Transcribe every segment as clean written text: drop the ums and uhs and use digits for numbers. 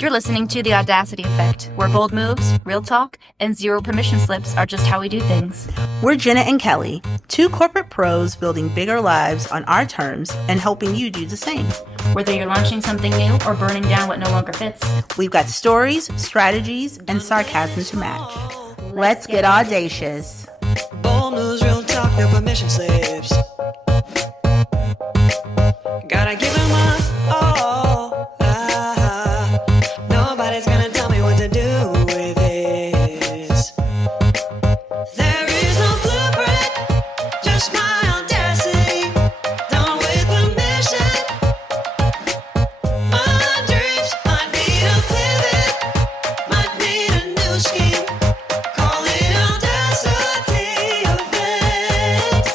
You're listening to The Audacity Effect, where bold moves, real talk, and zero permission slips are just how we do things. We're Jenna and Kelly, two corporate pros building bigger lives on our terms and helping you do the same. Whether you're launching something new or burning down what no longer fits, we've got stories, strategies, and sarcasm to match. Let's get audacious. Bold moves, real talk, no permission slips. Gotta give them my all. Nobody's gonna tell me what to do with this. There is no blueprint, just my audacity. Done with permission. My dreams might need a pivot, might need a new scheme. Call it audacity effect.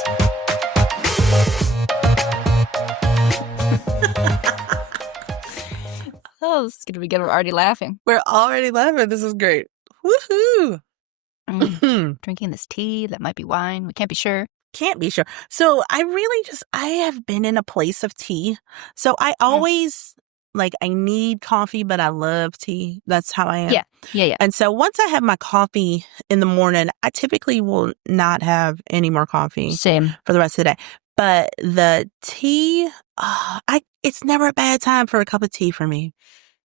oh, this is going to be good. We're already laughing. We're already laughing. This is great. Woohoo! Drinking this tea that might be wine. We can't be sure. Can't be sure. So I have been in a place of tea. So I always, I need coffee, but I love tea. That's how I am. Yeah. And so once I have my coffee in the morning, I typically will not have any more coffee Same. for the rest of the day. But the tea, it's never a bad time for a cup of tea for me.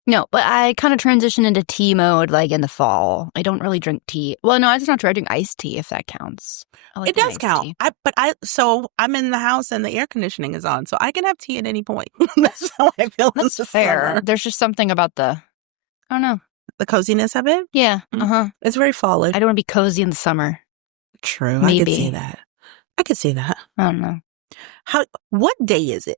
No, but I kind of transition into tea mode in the fall. I don't really drink tea. Well, no, it's not true. I drink iced tea if that counts. I like It an does iced count. tea. So I'm in the house and the air conditioning is on, so I can have tea at any point. That's how I feel. in That's the fair. summer. There's just something about I don't know. The coziness of it. Yeah. It's very fall-y. I don't want to be cozy in the summer. True. Maybe. I could see that. I don't know. What day is it?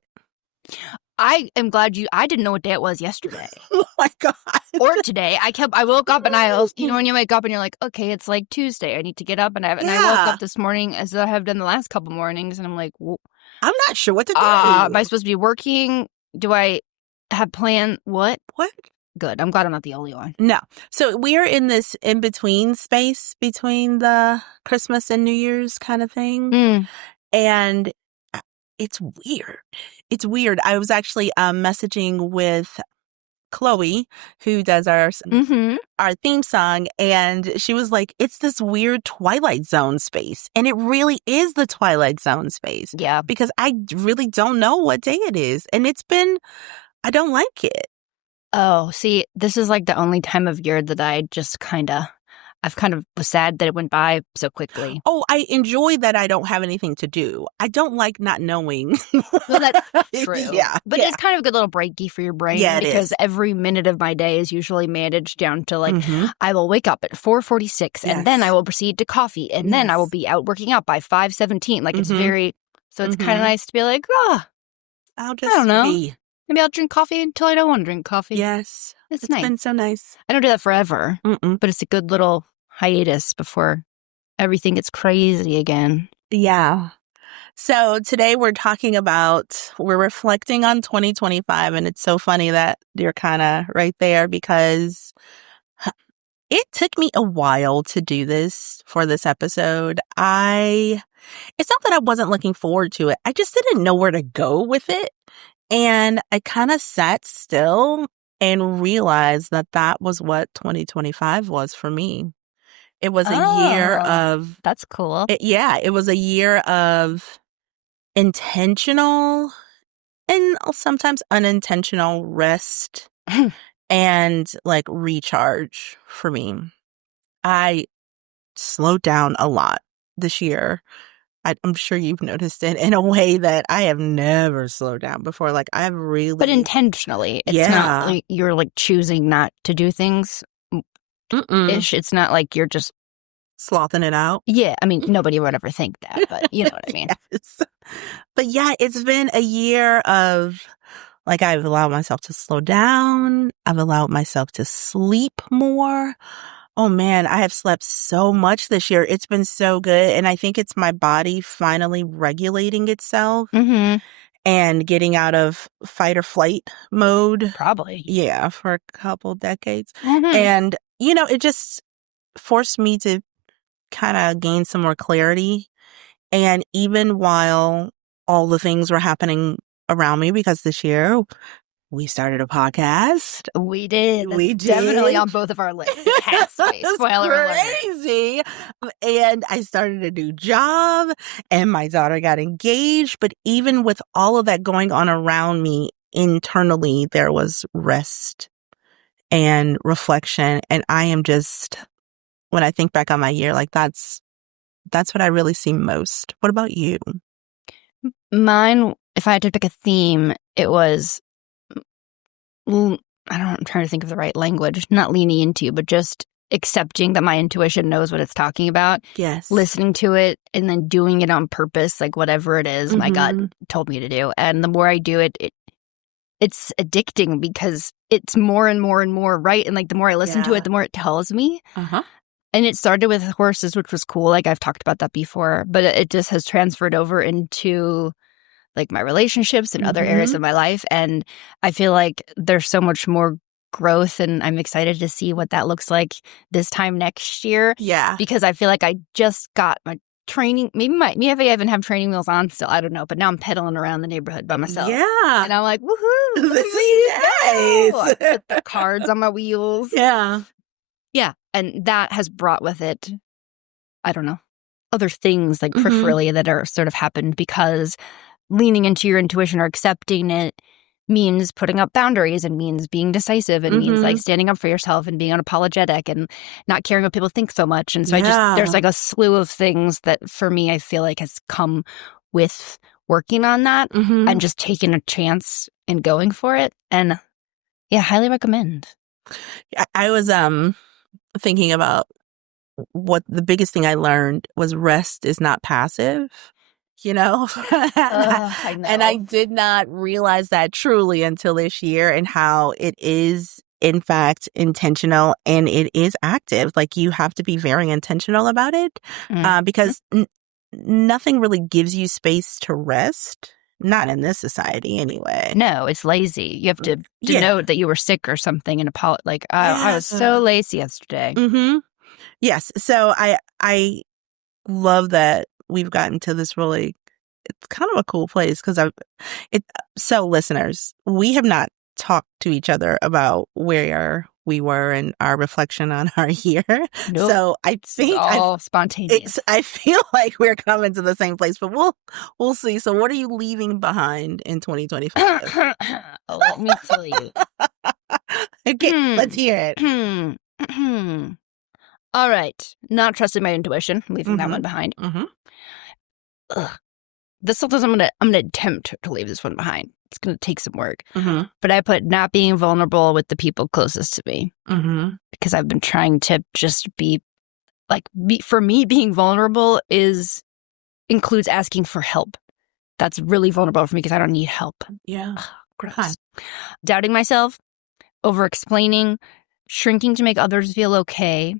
I am glad I didn't know what day it was yesterday Oh my God. or today. I woke up and when you wake up and you're like, okay, it's Tuesday. I need to get up and I woke up this morning as I have done the last couple mornings and I'm like, well, I'm not sure what to do. am I supposed to be working? Do I have plan? What? What? Good. I'm glad I'm not the only one. No. So we're in this in-between space between the Christmas and New Year's kind of thing. And it's weird. It's weird. I was actually messaging with Chloe, who does our theme song, and she was like, it's this weird Twilight Zone space. And it really is the Twilight Zone space. Yeah. Because I really don't know what day it is. And I don't like it. Oh, see, this is the only time of year that I just I've was sad that it went by so quickly. Oh, I enjoy that I don't have anything to do. I don't like not knowing. Well, that's true. Yeah. But it's kind of a good little breaky for your brain. Yeah, it because is. every minute of my day is usually managed down to I will wake up at 4:46 and then I will proceed to coffee and then I will be out working out by 5:17. It's very, so it's kind of nice to be I'll just I don't know. be. Maybe I'll drink coffee until I don't want to drink coffee. Yes. It's It's nice. been so nice. I don't do that forever, but it's a good little hiatus before everything gets crazy again. Yeah. So today we're reflecting on 2025, and it's so funny that you're kind of right there because it took me a while to do this for this episode. It's not that I wasn't looking forward to it. I just didn't know where to go with it. And I kind of sat still and realized that was what 2025 was for me. It was a year of... That's cool. It was a year of intentional and sometimes unintentional rest and recharge for me. I slowed down a lot this year. I'm sure you've noticed it in a way that I have never slowed down before. I've really... But intentionally. It's not you're choosing not to do things. Ish. It's not you're just slothing it out. Yeah, I mean, nobody would ever think that, but you know what I mean. Yes. But yeah, it's been a year of I've allowed myself to slow down. I've allowed myself to sleep more. Oh man, I have slept so much this year. It's been so good. And I think it's my body finally regulating itself and getting out of fight or flight mode. Probably. Yeah, for a couple decades. And, it just forced me to kind of gain some more clarity. And even while all the things were happening around me, because this year we started a podcast. We did. That's We did. definitely on both of our lists. It has to be. Spoiler alert. Crazy. And I started a new job and my daughter got engaged. But even with all of that going on around me internally, there was rest and reflection. And I am just, when I think back on my year, like that's what I really see most. What about you? Mine, if I had to pick a theme, it was, I don't know, I'm trying to think of the right language, not leaning into, but just accepting that my intuition knows what it's talking about. Yes. Listening to it and then doing it on purpose, like whatever it is my gut told me to do. And the more I do it, it's addicting because it's more and more and more right. And like the more I listen to it, the more it tells me. Uh-huh. And it started with horses, which was cool. Like I've talked about that before, but it just has transferred over into like my relationships and other areas of my life. And I feel like there's so much more growth and I'm excited to see what that looks like this time next year. Yeah. Because I feel like I just got my training. Maybe I even have training wheels on still. I don't know. But now I'm pedaling around the neighborhood by myself. Yeah. And I'm like, woohoo. This is nice. I put the cards on my wheels. Yeah. Yeah. And that has brought with it, I don't know, other things like peripherally that are sort of happened because leaning into your intuition or accepting it means putting up boundaries and means being decisive and means like standing up for yourself and being unapologetic and not caring what people think so much. And so there's like a slew of things that for me, I feel like has come with working on that and just taking a chance and going for it. And yeah, highly recommend. I was thinking about what the biggest thing I learned was rest is not passive. You know? I know. And I did not realize that truly until this year and how it is, in fact, intentional and it is active. Like you have to be very intentional about it because nothing really gives you space to rest. Not in this society anyway. No, it's lazy. You have to denote that you were sick or something and I was so lazy yesterday. Yes. So I love that we've gotten to this really, it's kind of a cool place because so listeners, we have not talked to each other about where we were and our reflection on our year. Nope. So I think it's all spontaneous. I feel like we're coming to the same place, but we'll see. So what are you leaving behind in 2025? Let me tell you. Okay, let's hear it. All right. Not trusting my intuition. Leaving that one behind. This one I'm gonna attempt to leave this one behind. It's gonna take some work. But I put not being vulnerable with the people closest to me because I've been trying to just be like for me being vulnerable includes asking for help. That's really vulnerable for me because I don't need help. Yeah. Gross. Doubting myself, over explaining, shrinking to make others feel okay.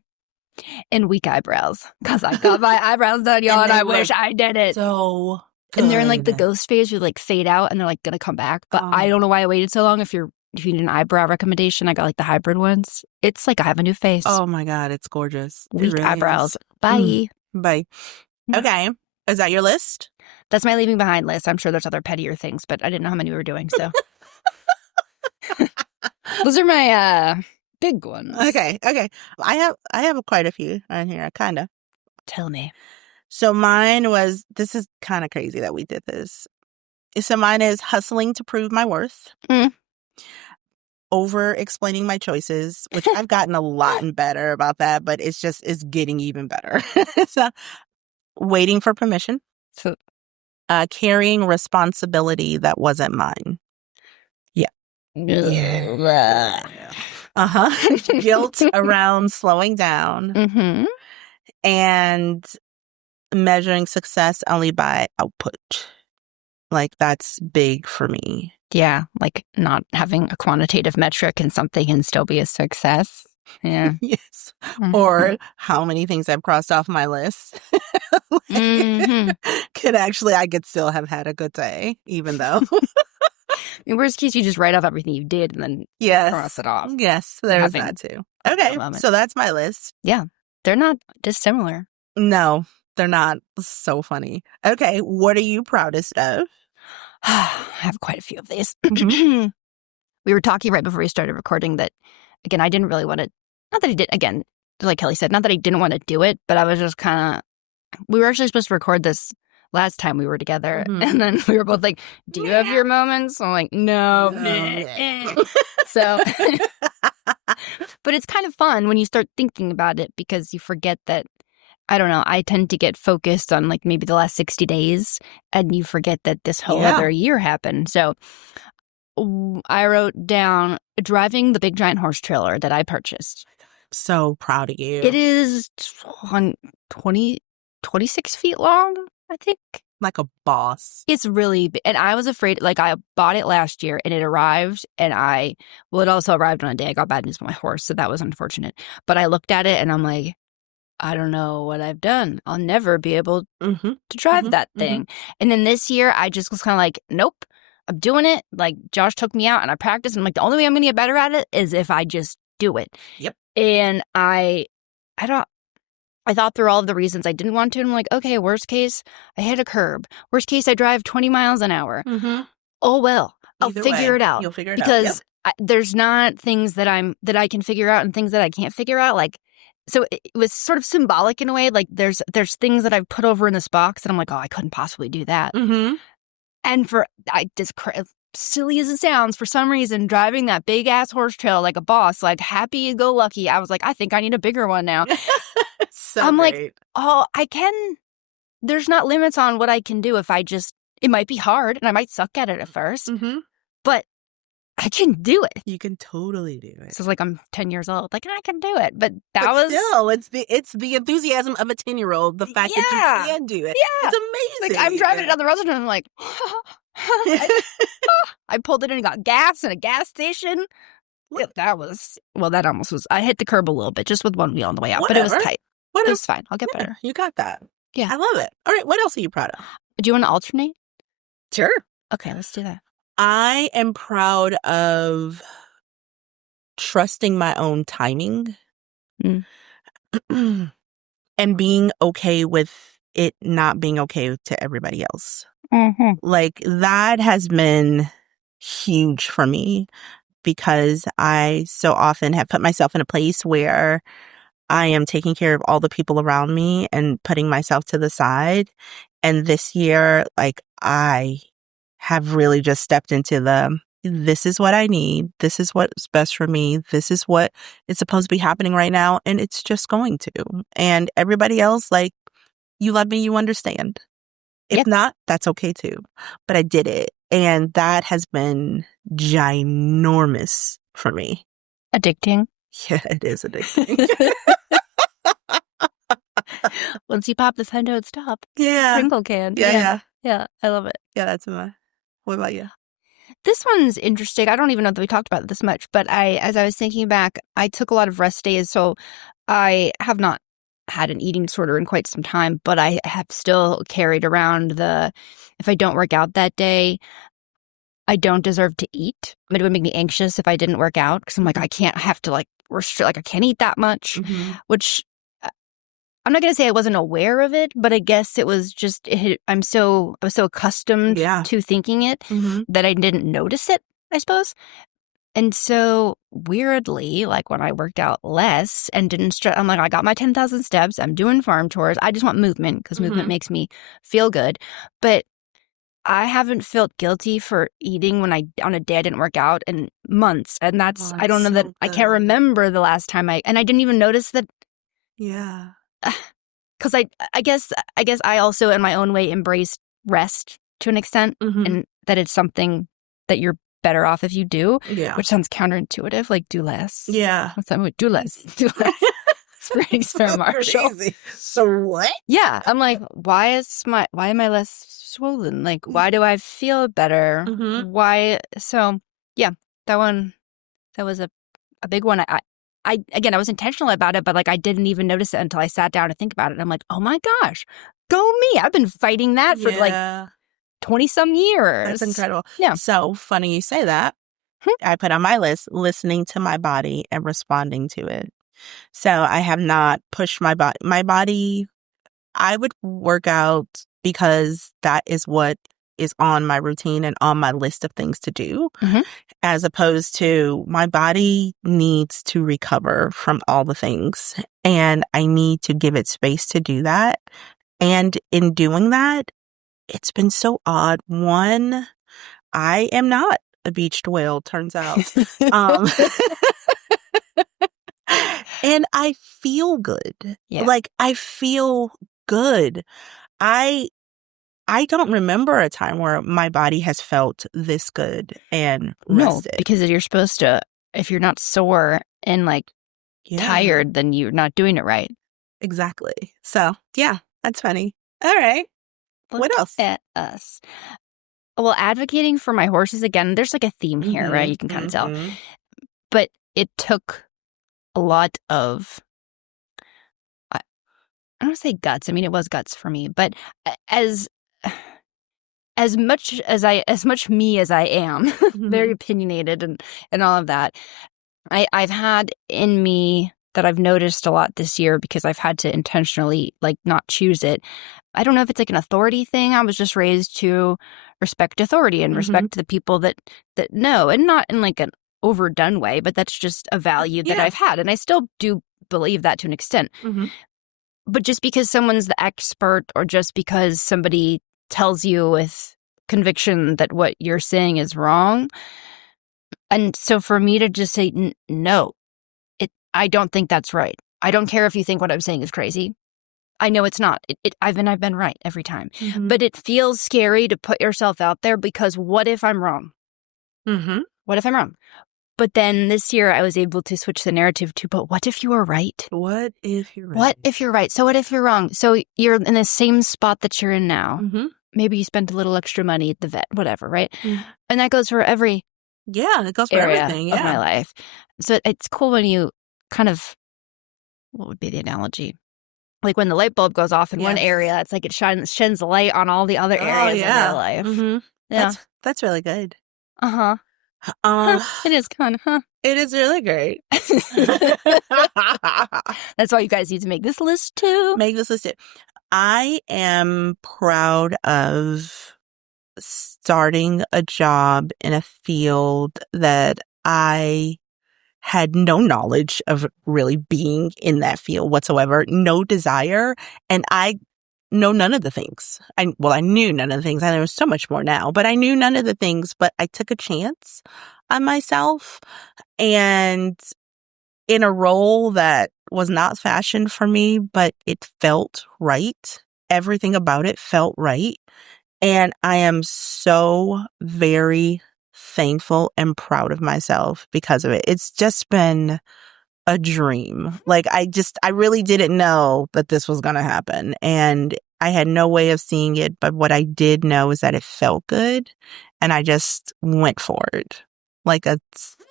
And weak eyebrows because I got my eyebrows done, y'all, and I wish I did it. So good. And they're in like the ghost phase, you like fade out and they're like gonna come back. But I don't know why I waited so long. If you need an eyebrow recommendation, I got like the hybrid ones. It's like I have a new face. Oh my God, it's gorgeous. Weak really eyebrows. Is. Bye. Bye. Okay. Is that your list? That's my leaving behind list. I'm sure there's other pettier things, but I didn't know how many we were doing. So those are my big ones. Okay. I have quite a few on here, kind of. Tell me. So mine was, this is kind of crazy that we did this. So mine is hustling to prove my worth. Over explaining my choices, which I've gotten a lot better about that, but it's getting even better. So waiting for permission. So carrying responsibility that wasn't mine. Guilt around slowing down and measuring success only by output. Like that's big for me. Yeah, like not having a quantitative metric in something and still be a success. Yeah. Yes. Or how many things I've crossed off my list. I could still have had a good day, even though. In worst case, you just write off everything you did and then cross it off. Yes, there's that too. Okay, so that's my list. Yeah, they're not dissimilar. No, they're not. So funny. Okay, what are you proudest of? I have quite a few of these. we were talking right before we started recording that, again, I didn't really want to, not that I did, again, like Kelly said, not that I didn't want to do it, but I was just kind of, we were actually supposed to record this last time we were together. Mhm. And then we were both like, do you have your moments? I'm like, no. So, but it's kind of fun when you start thinking about it because you forget that, I don't know, I tend to get focused on like maybe the last 60 days and you forget that this whole Yeah. other year happened. So I wrote down driving the big giant horse trailer that I purchased. So proud of you. It is 26 feet long, I think. Like a boss. It's really big. And I was afraid, like I bought it last year and it arrived and it also arrived on a day I got bad news with my horse. So that was unfortunate. But I looked at it and I'm like, I don't know what I've done. I'll never be able Mm-hmm. to drive that thing. And then this year I just was kind of like, nope, I'm doing it. Like Josh took me out and I practiced. And I'm like, the only way I'm going to get better at it is if I just do it. Yep. And I thought through all of the reasons I didn't want to. And I'm like, okay, worst case, I hit a curb. Worst case, I drive 20 miles an hour. Mm-hmm. Oh, well, I'll Either figure way, it out. You'll figure it out. Because there's not things that I can figure out and things that I can't figure out. Like, so it was sort of symbolic in a way. Like there's things that I've put over in this box and I'm like, oh, I couldn't possibly do that. Mm-hmm. And silly as it sounds, for some reason, driving that big ass horse trail like a boss, like happy go lucky, I was like, I think I need a bigger one now. So I'm great. like, oh, there's not limits on what I can do if it might be hard and I might suck at it at first, Mm-hmm. but I can do it. You can totally do it. So it's like I'm 10 years old. Like, I can do it. But still, it's the enthusiasm of a 10-year-old, the fact that you can do it. Yeah. It's amazing. Like, I'm driving it down the road and I'm like, I pulled it in and got gas in a gas station. That almost was, I hit the curb a little bit just with one wheel on the way out, but it was tight. It was fine. I'll get better. You got that. Yeah. I love it. All right. What else are you proud of? Do you want to alternate? Sure. Okay, let's do that. I am proud of trusting my own timing and being okay with it not being okay to everybody else. Mm-hmm. Like, that has been huge for me because I so often have put myself in a place where I am taking care of all the people around me and putting myself to the side. And this year, like, I have really just stepped into this is what I need. This is what's best for me. This is what is supposed to be happening right now. And it's just going to. And everybody else, like, you love me, you understand. If not, that's okay too. But I did it. And that has been ginormous for me. Addicting. Yeah, it is addicting. Once you pop the pen, don't stop. Yeah. Sprinkle can. Yeah. Yeah, I love it. Yeah, that's my. What about you? This one's interesting. I don't even know that we talked about it this much, but as I was thinking back, I took a lot of rest days, so I have not had an eating disorder in quite some time, but I have still carried around if I don't work out that day, I don't deserve to eat. It would make me anxious if I didn't work out because I'm like, I have to like restrict, like I can't eat that much, which I'm not going to say I wasn't aware of it, but I guess it was just, I was so accustomed to thinking it that I didn't notice it, I suppose. And so weirdly, like when I worked out less and didn't stretch, I'm like, I got my 10,000 steps. I'm doing farm chores. I just want movement because movement makes me feel good. But I haven't felt guilty for eating on a day I didn't work out in months. And that's I don't know that I can't remember the last time and I didn't even notice that. Yeah. Because I guess I also in my own way embraced rest to an extent and that it's something that you're better off if you do, which sounds counterintuitive, like do less. Yeah. What's that movie? Do less. Do less. It's pretty Sarah Marshall. Crazy. So what? Yeah. I'm like, why am I less swollen? Like, why do I feel better? Why? So yeah, that was a big one. I was intentional about it, but like I didn't even notice it until I sat down to think about it. I'm like, oh my gosh, go me. I've been fighting that for like 20 some years. That's incredible. Yeah. So funny you say that. I put on my list listening to my body and responding to it. So I have not pushed my body. My body, I would work out because that is what is on my routine and on my list of things to do, Mhm. as opposed to my body needs to recover from all the things. And I need to give it space to do that. And in doing that, it's been so odd. One, I am not a beached whale, turns out. And I feel good. Yeah. Like, I feel good. I don't remember a time where my body has felt this good and No, rested. because you're supposed to, if you're not sore and like Yeah, tired, then you're not doing it right. exactly. So, yeah, that's funny. All right. What Look else? at us. Well, advocating for my horses, again, there's like a theme here, right? You can kind of tell. Mhm. But it took a lot of, I don't want to say guts. I mean, it was guts for me. But as much me as I am, very opinionated and all of that, I've had in me that I've noticed a lot this year because I've had to intentionally like not choose it. I don't know if it's like an authority thing. I was just raised to respect authority and respect the people that know, and not in like an overdone way, but that's just a value that Yeah. I've had. And I still do believe that to an extent. Mhm. But just because someone's the expert, or just because somebody tells you with conviction that what you're saying is wrong. And so for me to just say, no, I don't think that's right. I don't care if you think what I'm saying is crazy. I know it's not. I've been right every time. Mhm. But it feels scary to put yourself out there, because what if I'm wrong? Mhm. What if I'm wrong? But then this year I was able to switch the narrative to, but what if you were right? What if you're right? What if you're right? So what if you're wrong? So you're in the same spot that you're in now. Mhm. Maybe you spent a little extra money at the vet, whatever, right? Mhm. And that goes for every Yeah, it goes for area everything. of Yeah. my life. So it's cool when you kind of, what would be the analogy? Like when the light bulb goes off in one Yes. area, it's like it shines the light on all the other Oh, areas yeah. of your life. Mhm. Yeah. That's really good. Uh-huh. It is kind of, It is really great. That's why you guys need to make this list too. Make this list. I am proud of starting a job in a field that I had no knowledge of really being in that field whatsoever, no desire, and I know none of the things. I knew none of the things. I know so much more now, but I knew none of the things, but I took a chance on myself, and in a role that was not fashioned for me, but it felt right. Everything about it felt right. And I am so very thankful and proud of myself because of it. It's just been a dream. Like, I really didn't know that this was going to happen. And I had no way of seeing it. But what I did know is that it felt good. And I just went for it. Like a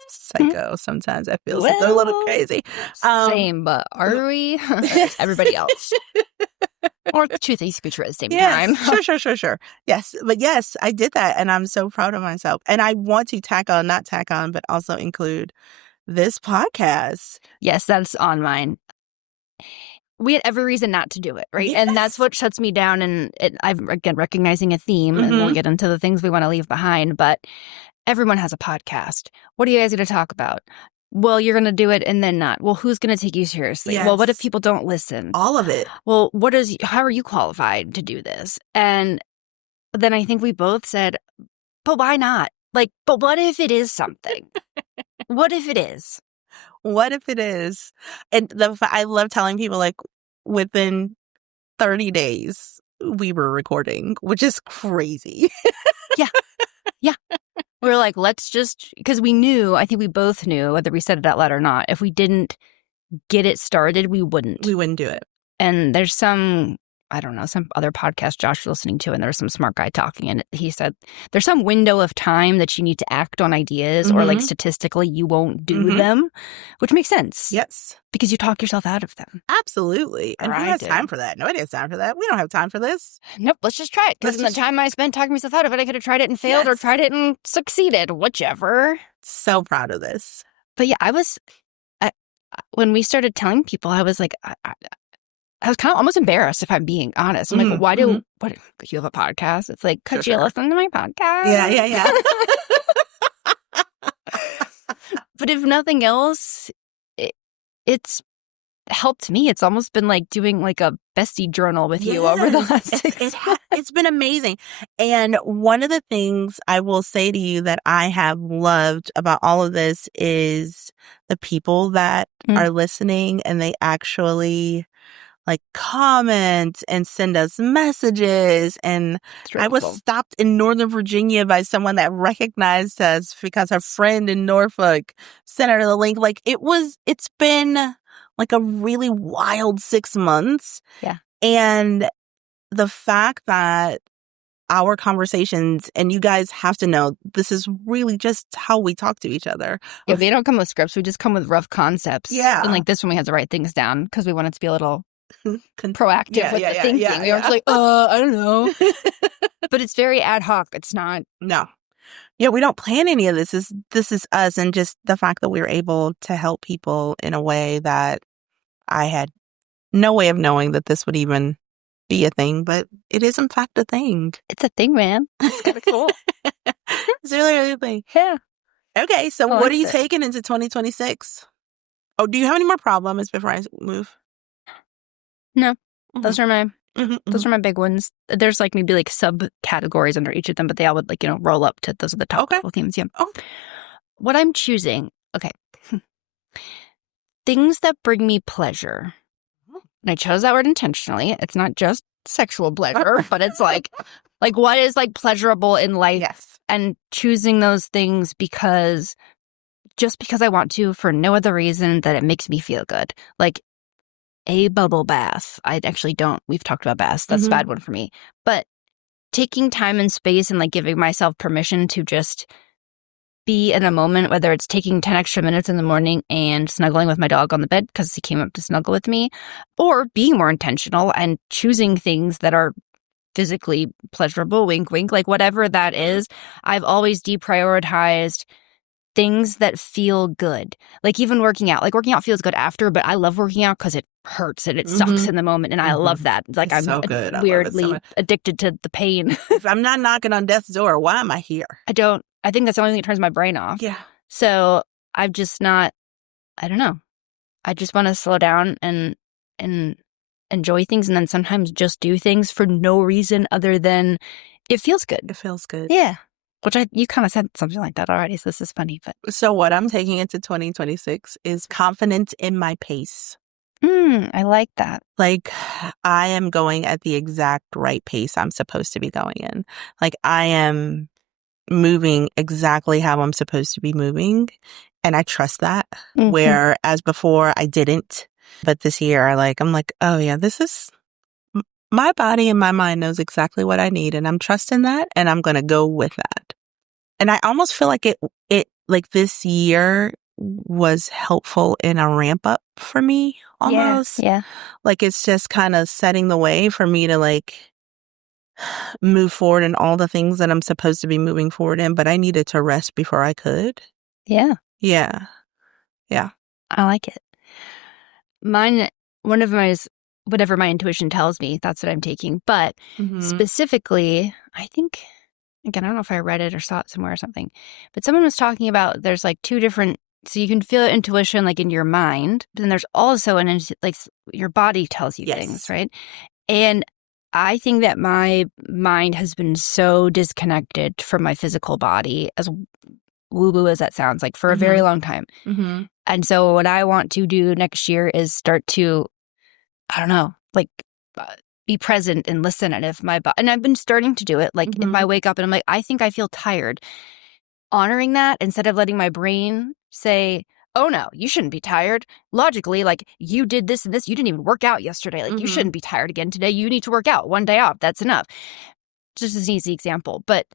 psycho. Sometimes I feel a little crazy. Same, but are we? Or is everybody else? Or two things could be true at the same time. Sure. Yes. But yes, I did that. And I'm so proud of myself. And I want to not tack on, but also include this podcast. Yes, that's on mine. We had every reason not to do it, right? Yes. And that's what shuts me down. And I'm, again, recognizing a theme, and we'll get into the things we want to leave behind. But everyone has a podcast. What are you guys going to talk about? Well, you're going to do it and then not. Well, who's going to take you seriously? Well, what if Yes. people don't listen? All of it. Well, how are you qualified to do this? And then I think we both said, but why not? Like, but what if it is something? What if it is? What if it is? And I love telling people, like, within 30 days, we were recording, which is crazy. Yeah. We were like, let's just, because I think we both knew, whether we said it out loud or not, if we didn't get it started, we wouldn't. We wouldn't do it. And there's some other podcast Josh was listening to, and there was some smart guy talking, and he said there's some window of time that you need to act on ideas, or like statistically you won't do them, which makes sense. Yes. Because you talk yourself out of them. Absolutely. And who has time for that? Nobody has time for that. We don't have time for this. Nope, let's just try it. Because in the time I spent talking myself out of it, I could have tried it and failed, or tried it and succeeded, whichever. So proud of this. But yeah, when we started telling people, I was like, I was kind of almost embarrassed, if I'm being honest. I'm like, why do what? You have a podcast? It's like, could you listen to my podcast? Yeah. But if nothing else, it's helped me. It's almost been like doing like a bestie journal with you over the last It's been amazing. And one of the things I will say to you that I have loved about all of this is the people that are listening, and they actually like comment and send us messages. And I was stopped in Northern Virginia by someone that recognized us because her friend in Norfolk sent her the link. Like it's been like a really wild 6 months. Yeah. And the fact that our conversations, and you guys have to know, this is really just how we talk to each other. Yeah, they don't come with scripts. We just come with rough concepts. Yeah. And like this one, we had to write things down because we wanted to be a little proactive with the thinking. We were just like, I don't know. But it's very ad hoc. It's not. No. Yeah, we don't plan any of this. This is us, and just the fact that we were able to help people in a way that I had no way of knowing that this would even be a thing, but it is in fact a thing. It's a thing, man. It's kind of cool. It's really a thing. Yeah. Okay, so what are you taking into 2026? Oh, do you have any more problems before I move? No. Those are my big ones. There's like maybe like subcategories under each of them, but they all would like, roll up to those are the top couple themes. Yeah. Oh. What I'm choosing, okay. Things that bring me pleasure. And I chose that word intentionally. It's not just sexual pleasure, but it's like what is like pleasurable in life. Yes. And choosing those things because I want to, for no other reason that it makes me feel good. Like a bubble bath. I actually don't. We've talked about baths. That's a bad one for me. But taking time and space and like giving myself permission to just be in a moment, whether it's taking 10 extra minutes in the morning and snuggling with my dog on the bed because he came up to snuggle with me, or being more intentional and choosing things that are physically pleasurable, wink, wink, like whatever that is. I've always deprioritized things that feel good. Like even working out. Like working out feels good after, but I love working out because it hurts and it sucks in the moment, and I love that. Like It's I'm so good. weirdly addicted to the pain. If I'm not knocking on death's door, why am I here? I think that's the only thing that turns my brain off. Yeah. So I've just not, I don't know. I just want to slow down and enjoy things, and then sometimes just do things for no reason other than it feels good. It feels good. Yeah. Which you kind of said something like that already, so this is funny. But So what I'm taking into 2026 is confidence in my pace. I like that. Like I am going at the exact right pace I'm supposed to be going in. Like I am moving exactly how I'm supposed to be moving. And I trust that. Whereas before I didn't. But this year I'm like, oh yeah, this is my body and my mind knows exactly what I need. And I'm trusting that, and I'm going to go with that. And I almost feel like it like this year was helpful in a ramp up for me almost. Yeah. Like it's just kind of setting the way for me to like move forward in all the things that I'm supposed to be moving forward in, but I needed to rest before I could. Yeah. Yeah. Yeah. I like it. Mine, one of my, whatever my intuition tells me, that's what I'm taking. But specifically, I think, again, I don't know if I read it or saw it somewhere or something, but someone was talking about there's like two different, so you can feel intuition like in your mind, but then there's also like your body tells you things, right? And I think that my mind has been so disconnected from my physical body, as woo-woo as that sounds, like for a very long time. And so what I want to do next year is start to, I don't know, like be present and listen. And if my body, and I've been starting to do it, like if I wake up and I'm like, I think I feel tired, honoring that instead of letting my brain say, oh no, you shouldn't be tired. Logically, like you did this and this, you didn't even work out yesterday. Like you shouldn't be tired again today. You need to work out one day off. That's enough. Just as an easy example. But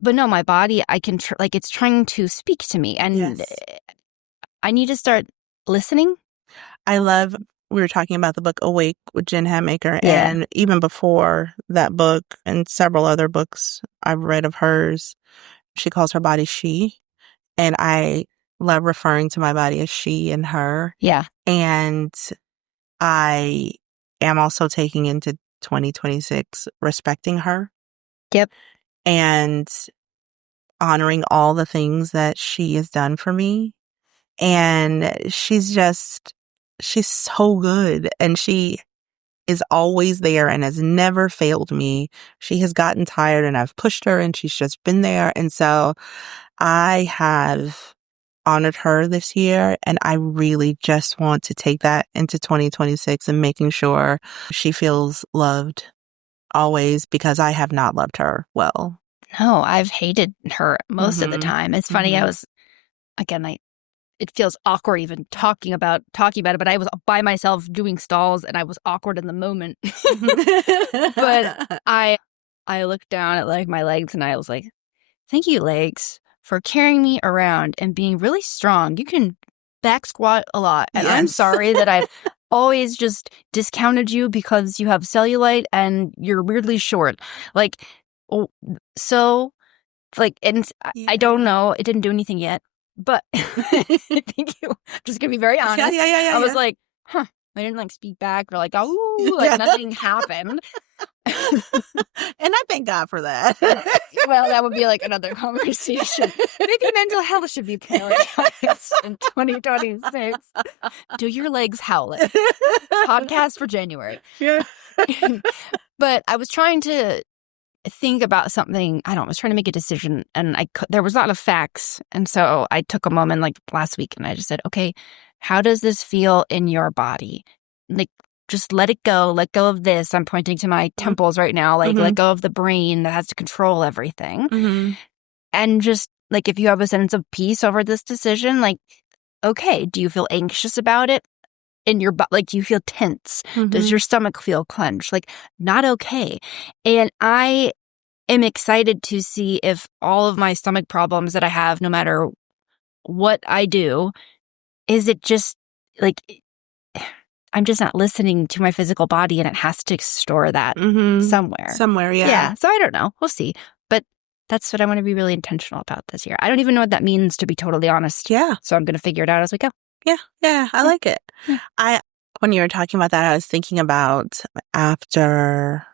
no, my body, I can, like it's trying to speak to me, and I need to start listening. We were talking about the book Awake with Jen Hatmaker, and even before that book and several other books I've read of hers, she calls her body she. And I love referring to my body as she and her. Yeah. And I am also taking into 2026 respecting her. Yep. And honoring all the things that she has done for me. And she's so good. And she is always there and has never failed me. She has gotten tired and I've pushed her and she's just been there. And so I have honored her this year, and I really just want to take that into 2026 and making sure she feels loved always, because I have not loved her well. No, I've hated her most of the time. It's funny. I was, again, it feels awkward even talking about it, but I was by myself doing stalls and I was awkward in the moment. But I looked down at like my legs and I was like, thank you, legs, for carrying me around and being really strong. You can back squat a lot. And I'm sorry that I've always just discounted you because you have cellulite and you're weirdly short. Like, so, like, and I don't know. It didn't do anything yet. But thank you. Just gonna be very honest. I was like, I didn't like speak back or like, oh, like nothing happened. And I thank God for that. Well, that would be like another conversation. Maybe mental health should be prioritized in 2026. Do your legs howl it? Podcast for January. Yeah. But I was trying to think about something. I was trying to make a decision, and there was a lot of facts. And so I took a moment like last week and I just said, okay, how does this feel in your body? Like, just let it go. Let go of this. I'm pointing to my temples right now. Like, let go of the brain that has to control everything. And just like, if you have a sense of peace over this decision, like, okay, do you feel anxious about it? In your butt, like, do you feel tense? Does your stomach feel clenched? Like, not okay. And I am excited to see if all of my stomach problems that I have, no matter what I do, is it just like I'm just not listening to my physical body, and it has to store that somewhere. Somewhere, yeah. Yeah. So I don't know. We'll see. But that's what I want to be really intentional about this year. I don't even know what that means, to be totally honest. Yeah. So I'm going to figure it out as we go. Yeah, I like it. When you were talking about that, I was thinking about after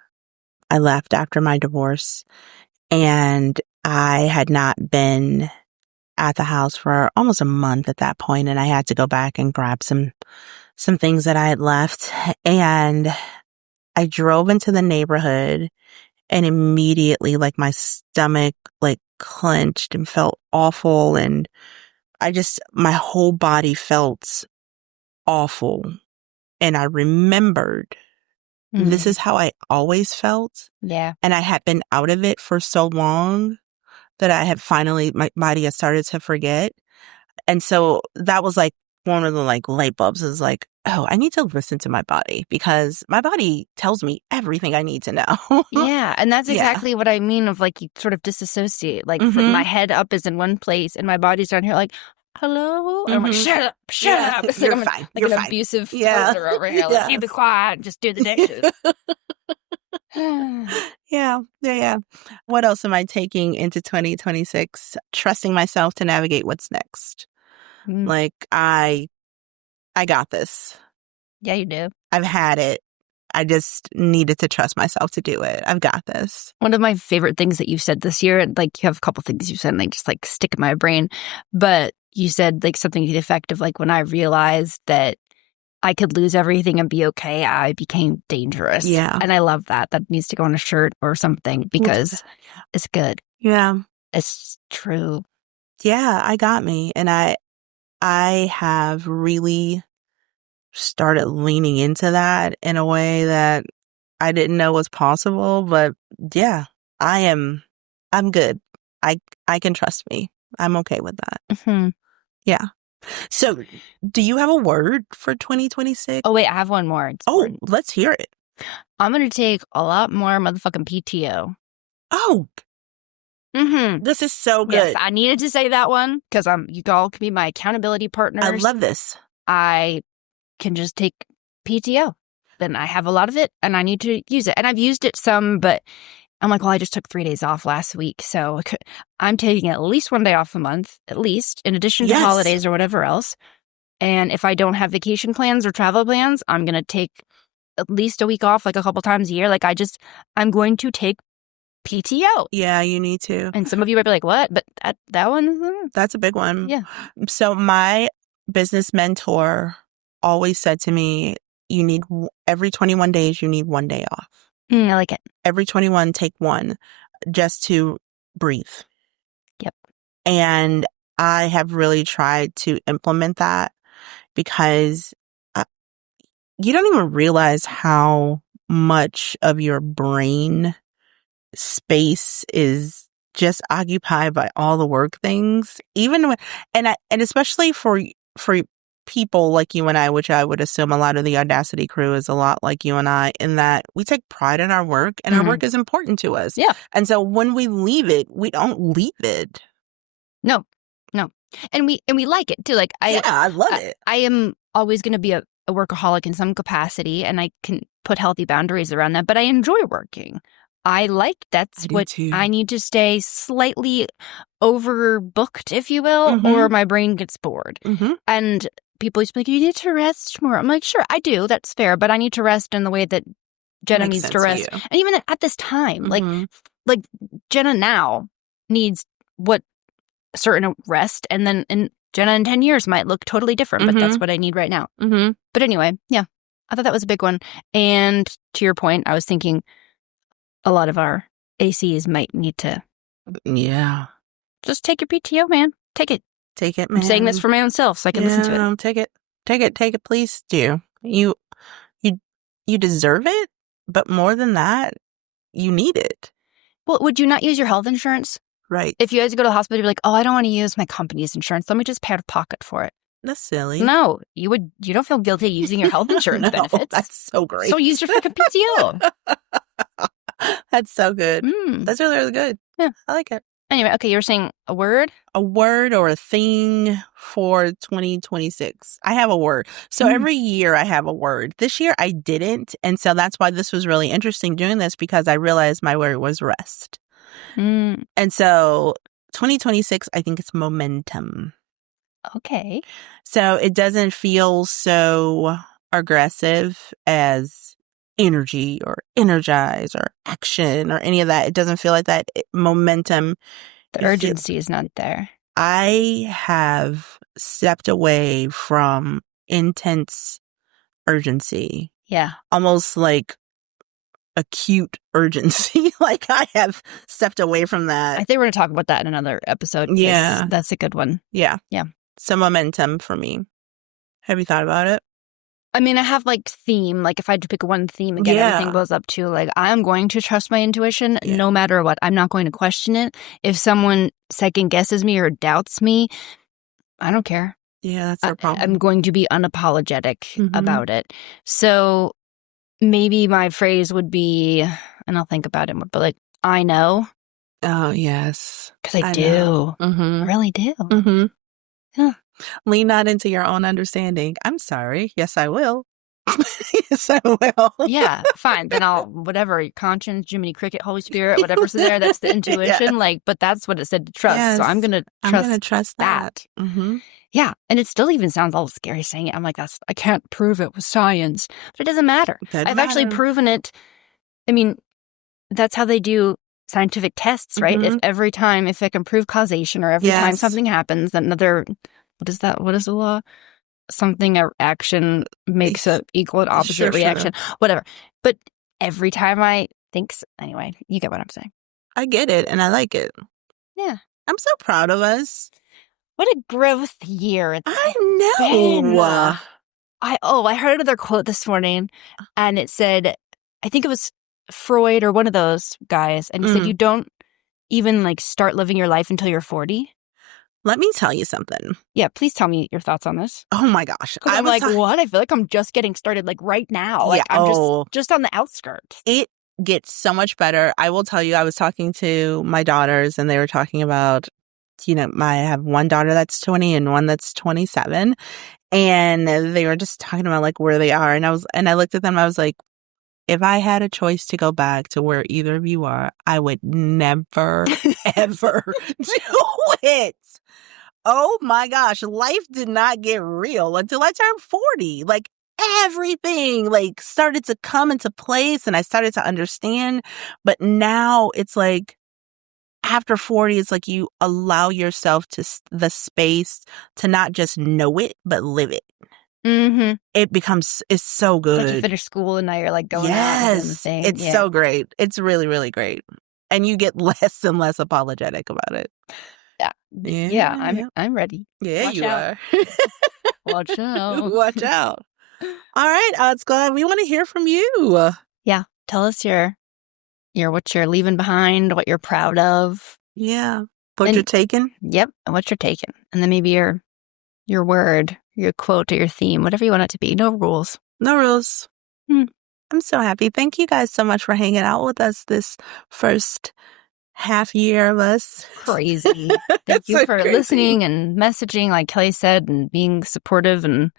I left after my divorce, and I had not been at the house for almost a month at that point, and I had to go back and grab some things that I had left, and I drove into the neighborhood, and immediately, like, my stomach like clenched and felt awful, and my whole body felt awful. And I remembered this is how I always felt. Yeah. And I had been out of it for so long that I had finally, my body had started to forget. And so that was like one of the like light bulbs, is like, oh, I need to listen to my body, because my body tells me everything I need to know. Yeah. And that's exactly what I mean of like, you sort of disassociate. Like, my head up is in one place and my body's down here like, hello? And I'm like, shut up. It's You're like fine. Like You're an fine. abusive partner over here. Like, you be quiet, just do the dishes. Yeah. What else am I taking into 2026? Trusting myself to navigate what's next. Like, I got this. Yeah, you do. I've had it. I just needed to trust myself to do it. I've got this. One of my favorite things that you said this year, and like, you have a couple things you said and they just like stick in my brain, but you said like something to the effect of like, when I realized that I could lose everything and be okay, I became dangerous. Yeah. And I love that. That needs to go on a shirt or something, because it's good. Yeah. It's true. Yeah, I got me. And I have really started leaning into that in a way that I didn't know was possible. But yeah, I'm good. I can trust me. I'm okay with that. Yeah. So, do you have a word for 2026? Oh, wait, I have one more. Let's hear it. I'm going to take a lot more motherfucking PTO. Oh, this is so good. Yes, I needed to say that one because you all can be my accountability partners. I love this. I can just take PTO. Then I have a lot of it and I need to use it. And I've used it some, but I'm like, well, I just took 3 days off last week. So I'm taking at least 1 day off a month, at least, in addition to holidays or whatever else. And if I don't have vacation plans or travel plans, I'm going to take at least a week off like a couple times a year. Like I'm going to take PTO. Yeah, you need to. And some of you might be like, what? But that one? That's a big one. Yeah. So my business mentor always said to me, you need every 21 days, you need 1 day off. I like it. Every 21, take one just to breathe. Yep. And I have really tried to implement that because you don't even realize how much of your brain space is just occupied by all the work things. Even when, and especially for people like you and I, which I would assume a lot of the Audacity crew is a lot like you and I, in that we take pride in our work and our work is important to us. Yeah. And so when we leave it, we don't leave it. No. And we like it too. Like I love it. I am always going to be a workaholic in some capacity, and I can put healthy boundaries around that, but I enjoy working. I like that's what too. I need to stay slightly overbooked, if you will, or my brain gets bored. And people used to be like, you need to rest more. I'm like, sure, I do. That's fair. But I need to rest in the way that Jenna needs to rest. And even at this time, like Jenna now needs what certain rest. And then Jenna in 10 years might look totally different, but that's what I need right now. But anyway, yeah, I thought that was a big one. And to your point, I was thinking a lot of our ACs might need to. Yeah. Just take your PTO, man. Take it. Take it, man. I'm saying this for my own self so I can listen to it. Take it. Take it. Please do. You deserve it, but more than that, you need it. Well, would you not use your health insurance? Right. If you had to go to the hospital, you'd be like, oh, I don't want to use my company's insurance. Let me just pay out of pocket for it. That's silly. No, you don't feel guilty using your health insurance benefits. That's so great. So use your freaking PTO. That's so good. That's really, really good. Yeah. I like it. Anyway, okay, you were saying a word? A word or a thing for 2026. I have a word. So every year I have a word. This year I didn't. And so that's why this was really interesting doing this, because I realized my word was rest. And so 2026, I think it's momentum. Okay. So it doesn't feel so aggressive as energy or energize or action or any of that. It doesn't feel like that. Momentum. The urgency is not there. I have stepped away from intense urgency. Yeah. Almost like acute urgency. Like I have stepped away from that. I think we're going to talk about that in another episode. Yeah. That's a good one. Yeah. Yeah. So momentum for me. Have you thought about it? I mean, I have like theme. Like if I had to pick one theme again, everything goes up to like, I'm going to trust my intuition no matter what. I'm not going to question it. If someone second guesses me or doubts me, I don't care. Yeah, that's our problem. I'm going to be unapologetic about it. So maybe my phrase would be, and I'll think about it more, but like, I know. Oh, yes. Because I do. I really do. Yeah. Lean not into your own understanding. I'm sorry. Yes, I will. Yes, I will. Yeah, fine. Then I'll, whatever, conscience, Jiminy Cricket, Holy Spirit, whatever's there, that's the intuition. Like, but that's what it said to trust. Yes. So I'm going to trust that. Yeah. And it still even sounds a little scary saying it. I'm like, I can't prove it with science. But it doesn't matter. I've actually proven it. I mean, that's how they do scientific tests, right? If I can prove causation or every time something happens, then another, what is that? What is the law? Something, action makes an equal and opposite reaction. Whatever. But every time I think, anyway, you get what I'm saying. I get it, and I like it. Yeah. I'm so proud of us. What a growth year it's I know. been. I heard another quote this morning, and it said, I think it was Freud or one of those guys, and he said, you don't even like start living your life until you're 40. Let me tell you something. Yeah, please tell me your thoughts on this. Oh my gosh. I'm like, what? I feel like I'm just getting started like right now. Like I'm just on the outskirts. It gets so much better. I will tell you, I was talking to my daughters and they were talking about, I have one daughter that's 20 and one that's 27. And they were just talking about like where they are. And I looked at them, I was like, if I had a choice to go back to where either of you are, I would never, ever do it. Oh my gosh, life did not get real until I turned 40. Like everything like started to come into place and I started to understand. But now it's like after 40, it's like you allow yourself to the space to not just know it, but live it. Mm-hmm. It's so good. It's like you finish school and now you're like going out and doing the thing. It's so great. It's really, really great. And you get less and less apologetic about it. Yeah. I'm ready. Yeah, Watch you out. are. Watch out. Watch out. All right, Scott, we want to hear from you. Yeah. Tell us your what you're leaving behind, what you're proud of. Yeah. What you're taking. Yep. And what you're taking. And then maybe your word, your quote, or your theme, whatever you want it to be. No rules. No rules. I'm so happy. Thank you guys so much for hanging out with us this first half year of us. Crazy. Thank you for listening and messaging, like Kelly said, and being supportive. And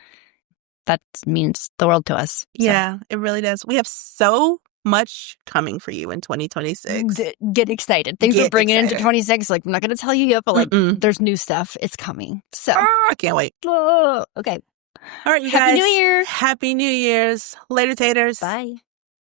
that means the world to us. So. Yeah, it really does. We have so much coming for you in 2026. Get excited. Things we're bringing into 2026. Like, I'm not going to tell you yet, but like, there's new stuff. It's coming. So I can't wait. Okay. All right, you Happy guys. New Year. Happy New Year's. Later, taters. Bye.